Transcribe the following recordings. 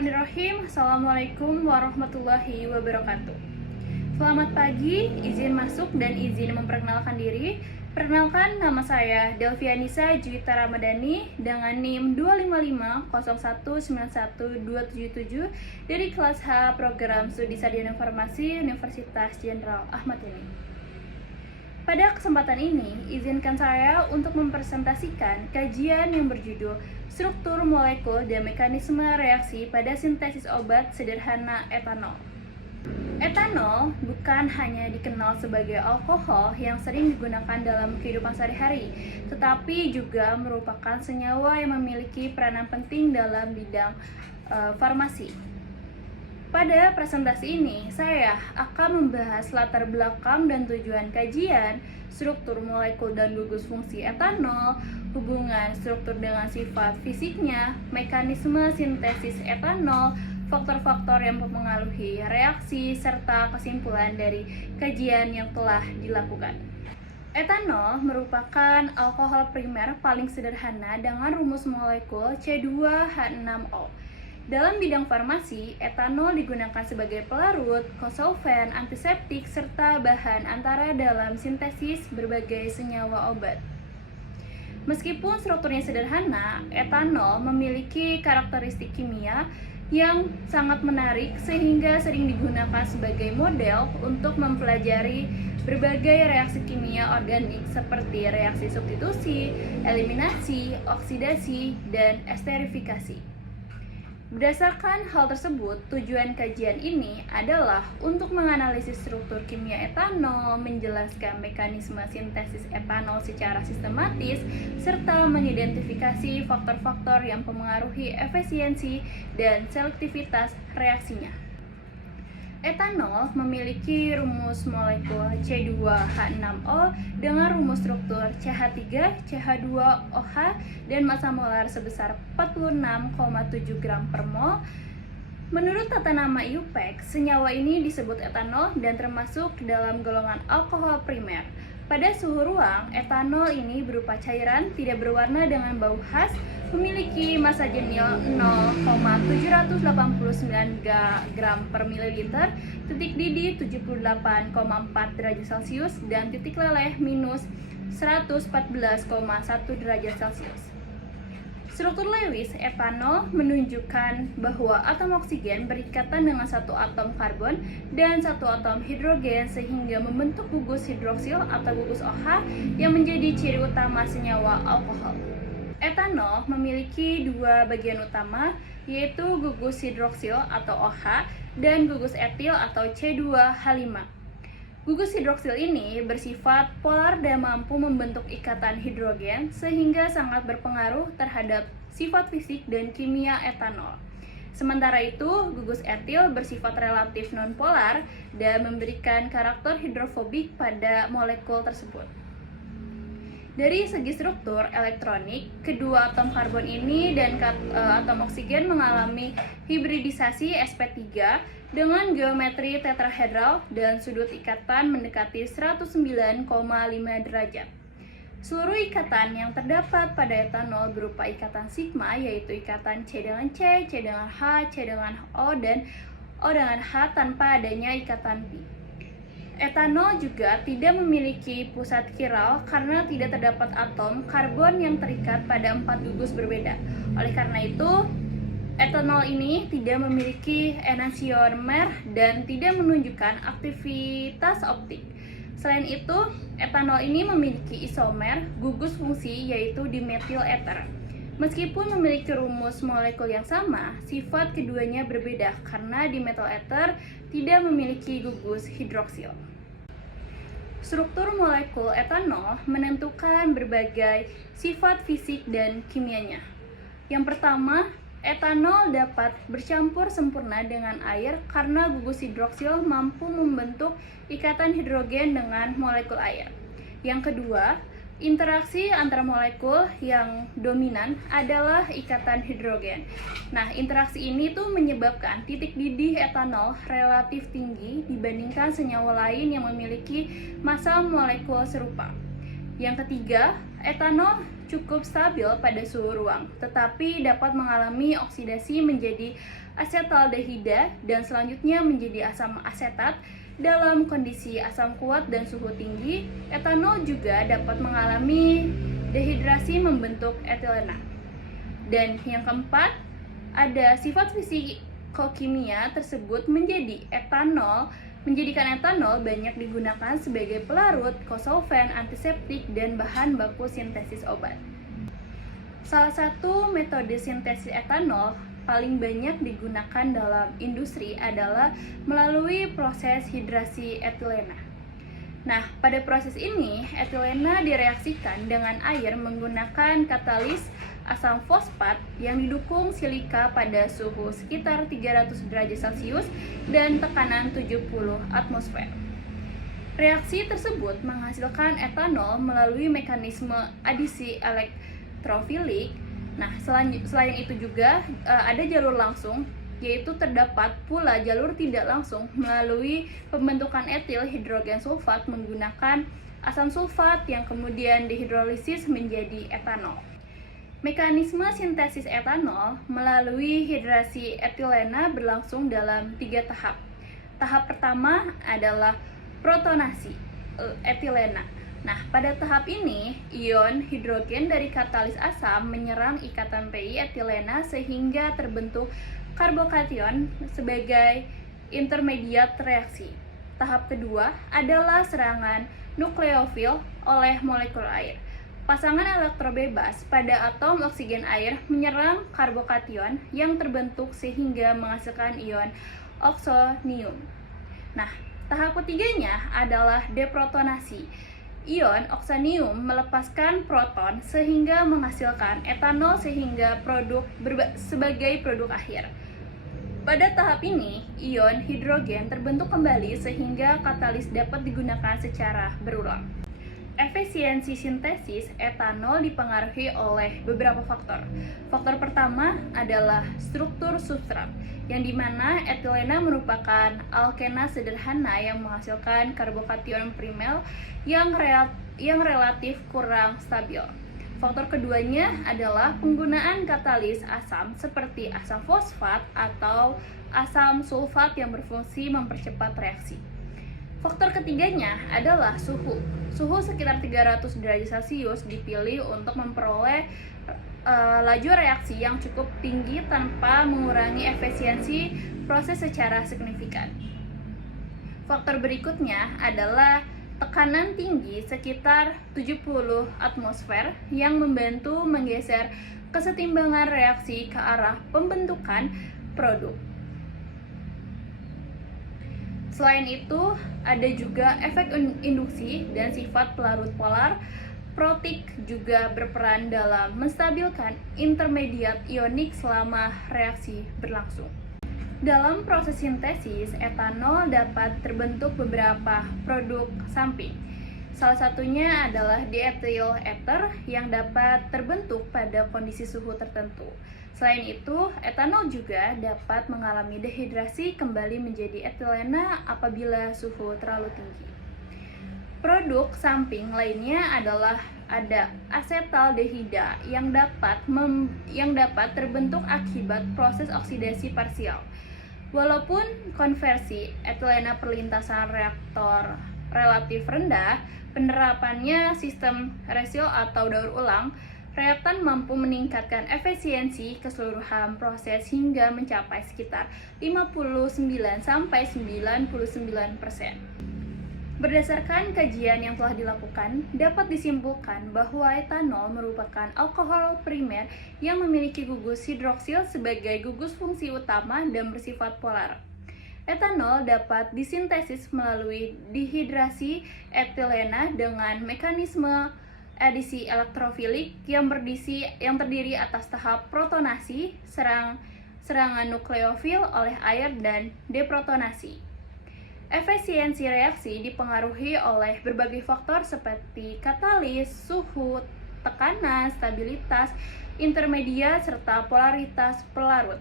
Bismillahirrahmanirrahim. Assalamualaikum warahmatullahi wabarakatuh. Selamat pagi, izin masuk dan izin memperkenalkan diri. Perkenalkan, nama saya Delvianisa Juwita Ramadhani dengan NIM 25501912777 dari kelas H Program Studi Sarjana Farmasi Universitas Jenderal Ahmad Yani. Pada kesempatan ini, izinkan saya untuk mempresentasikan kajian yang berjudul Struktur Molekul dan Mekanisme Reaksi pada Sintesis Obat Sederhana Etanol. Etanol bukan hanya dikenal sebagai alkohol yang sering digunakan dalam kehidupan sehari-hari, tetapi juga merupakan senyawa yang memiliki peranan penting dalam bidang farmasi. Pada presentasi ini, saya akan membahas latar belakang dan tujuan kajian, struktur molekul dan gugus fungsi etanol, hubungan struktur dengan sifat fisiknya, mekanisme sintesis etanol, faktor-faktor yang mempengaruhi reaksi, serta kesimpulan dari kajian yang telah dilakukan. Etanol merupakan alkohol primer paling sederhana dengan rumus molekul C2H6O. Dalam bidang farmasi, etanol digunakan sebagai pelarut, kosolven, antiseptik, serta bahan antara dalam sintesis berbagai senyawa obat. Meskipun strukturnya sederhana, etanol memiliki karakteristik kimia yang sangat menarik sehingga sering digunakan sebagai model untuk mempelajari berbagai reaksi kimia organik seperti reaksi substitusi, eliminasi, oksidasi, dan esterifikasi. Berdasarkan hal tersebut, tujuan kajian ini adalah untuk menganalisis struktur kimia etanol, menjelaskan mekanisme sintesis etanol secara sistematis, serta mengidentifikasi faktor-faktor yang mempengaruhi efisiensi dan selektivitas reaksinya. Etanol memiliki rumus molekul C2H6O dengan rumus struktur CH3, CH2OH dan massa molar sebesar 46,7 gram per mol. Menurut tata nama IUPAC, senyawa ini disebut etanol dan termasuk dalam golongan alkohol primer. Pada suhu ruang, etanol ini berupa cairan, tidak berwarna dengan bau khas, memiliki massa jenil 0,789 gram per mililiter, titik didih 78,4 derajat Celcius, dan titik leleh minus 114,1 derajat Celcius. Struktur Lewis etanol menunjukkan bahwa atom oksigen berikatan dengan satu atom karbon dan satu atom hidrogen sehingga membentuk gugus hidroksil atau gugus OH yang menjadi ciri utama senyawa alkohol. Etanol memiliki dua bagian utama, yaitu gugus hidroksil atau OH dan gugus etil atau C2H5. Gugus hidroksil ini bersifat polar dan mampu membentuk ikatan hidrogen sehingga sangat berpengaruh terhadap sifat fisik dan kimia etanol. Sementara itu, gugus etil bersifat relatif nonpolar dan memberikan karakter hidrofobik pada molekul tersebut. Dari segi struktur elektronik, kedua atom karbon ini dan atom oksigen mengalami hibridisasi sp3 dengan geometri tetrahedral dan sudut ikatan mendekati 109,5 derajat. Seluruh ikatan yang terdapat pada etanol berupa ikatan sigma, yaitu ikatan C dengan C, C dengan H, C dengan O, dan O dengan H tanpa adanya ikatan pi. Etanol juga tidak memiliki pusat chiral karena tidak terdapat atom karbon yang terikat pada 4 gugus berbeda. Oleh karena itu, etanol ini tidak memiliki enantiomer dan tidak menunjukkan aktivitas optik. Selain itu, etanol ini memiliki isomer gugus fungsi yaitu dimetil ether. Meskipun memiliki rumus molekul yang sama, sifat keduanya berbeda karena dimetil ether tidak memiliki gugus hidroksil. Struktur molekul etanol menentukan berbagai sifat fisik dan kimianya. Yang pertama, etanol dapat bercampur sempurna dengan air karena gugus hidroksil mampu membentuk ikatan hidrogen dengan molekul air. Yang kedua, interaksi antara molekul yang dominan adalah ikatan hidrogen. Nah, interaksi ini tuh menyebabkan titik didih etanol relatif tinggi dibandingkan senyawa lain yang memiliki massa molekul serupa. Yang ketiga, etanol cukup stabil pada suhu ruang, tetapi dapat mengalami oksidasi menjadi asetaldehida dan selanjutnya menjadi asam asetat. Dalam kondisi asam kuat dan suhu tinggi, etanol juga dapat mengalami dehidrasi membentuk etilena. Dan yang keempat, ada sifat fisikokimia tersebut menjadikan etanol banyak digunakan sebagai pelarut, kosolven, antiseptik, dan bahan baku sintesis obat. Salah satu metode sintesis etanol paling banyak digunakan dalam industri adalah melalui proses hidrasi etilena. Nah, pada proses ini, etilena direaksikan dengan air menggunakan katalis asam fosfat yang didukung silika pada suhu sekitar 300 derajat Celcius dan tekanan 70 atmosfer. Reaksi tersebut menghasilkan etanol melalui mekanisme adisi elektrofilik. Nah, selain itu juga ada jalur langsung, yaitu terdapat pula jalur tidak langsung melalui pembentukan etil hidrogen sulfat menggunakan asam sulfat yang kemudian dihidrolisis menjadi etanol. Mekanisme sintesis etanol melalui hidrasi etilena berlangsung dalam 3 tahap. Tahap pertama adalah protonasi etilena. Nah, pada tahap ini, ion hidrogen dari katalis asam menyerang ikatan pi etilena sehingga terbentuk karbokation sebagai intermediat reaksi. Tahap kedua adalah serangan nukleofil oleh molekul air. Pasangan elektrobebas pada atom oksigen air menyerang karbokation yang terbentuk sehingga menghasilkan ion oksonium. Nah, tahap ketiganya adalah deprotonasi. Ion oksonium melepaskan proton sehingga menghasilkan etanol sebagai produk akhir. Pada tahap ini, ion hidrogen terbentuk kembali sehingga katalis dapat digunakan secara berulang. Efisiensi sintesis etanol dipengaruhi oleh beberapa faktor. Faktor pertama adalah struktur substrat, yang dimana etilena merupakan alkena sederhana yang menghasilkan karbokation primer yang relatif kurang stabil. Faktor keduanya adalah penggunaan katalis asam seperti asam fosfat atau asam sulfat yang berfungsi mempercepat reaksi. Faktor ketiganya adalah suhu. Suhu sekitar 300 derajat Celcius dipilih untuk memperoleh laju reaksi yang cukup tinggi tanpa mengurangi efisiensi proses secara signifikan. Faktor berikutnya adalah tekanan tinggi sekitar 70 atmosfer yang membantu menggeser kesetimbangan reaksi ke arah pembentukan produk. Selain itu, ada juga efek induksi dan sifat pelarut polar. Protik juga berperan dalam menstabilkan intermediat ionik selama reaksi berlangsung. Dalam proses sintesis, etanol dapat terbentuk beberapa produk samping. Salah satunya adalah diethyl ether yang dapat terbentuk pada kondisi suhu tertentu. Selain itu, etanol juga dapat mengalami dehidrasi kembali menjadi etilena apabila suhu terlalu tinggi. Produk samping lainnya adalah ada asetaldehida yang dapat terbentuk akibat proses oksidasi parsial. Walaupun konversi etilena perlintasan reaktor relatif rendah, penerapannya sistem rasio atau daur ulang, reaktan mampu meningkatkan efisiensi keseluruhan proses hingga mencapai sekitar 59-99%. Berdasarkan kajian yang telah dilakukan, dapat disimpulkan bahwa etanol merupakan alkohol primer yang memiliki gugus hidroksil sebagai gugus fungsi utama dan bersifat polar. Etanol dapat disintesis melalui dihidrasi etilena dengan mekanisme adisi elektrofilik yang terdiri atas tahap protonasi, serangan nukleofil oleh air, dan deprotonasi. Efisiensi reaksi dipengaruhi oleh berbagai faktor seperti katalis, suhu, tekanan, stabilitas, intermediat, serta polaritas pelarut.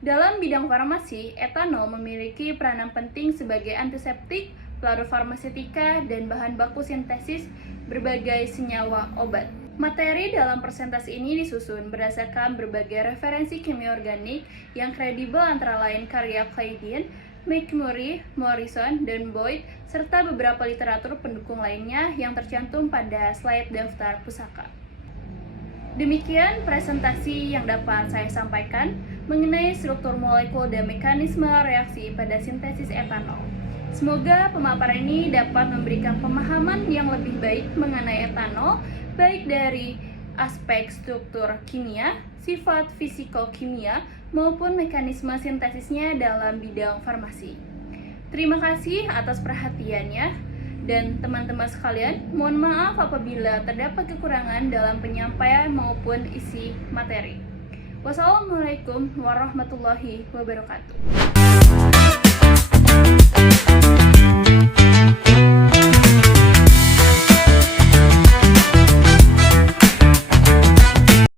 Dalam bidang farmasi, etanol memiliki peranan penting sebagai antiseptik, pelarut farmaseutika, dan bahan baku sintesis berbagai senyawa obat. Materi dalam presentasi ini disusun berdasarkan berbagai referensi kimia organik yang kredibel antara lain karya Claydon, McMurray, Morrison, dan Boyd, serta beberapa literatur pendukung lainnya yang tercantum pada slide daftar pusaka. Demikian presentasi yang dapat saya sampaikan mengenai struktur molekul dan mekanisme reaksi pada sintesis etanol. Semoga pemaparan ini dapat memberikan pemahaman yang lebih baik mengenai etanol, baik dari aspek struktur kimia, sifat fisikokimia, maupun mekanisme sintesisnya dalam bidang farmasi. Terima kasih atas perhatiannya. Dan teman-teman sekalian, mohon maaf apabila terdapat kekurangan dalam penyampaian maupun isi materi. Wassalamualaikum warahmatullahi wabarakatuh.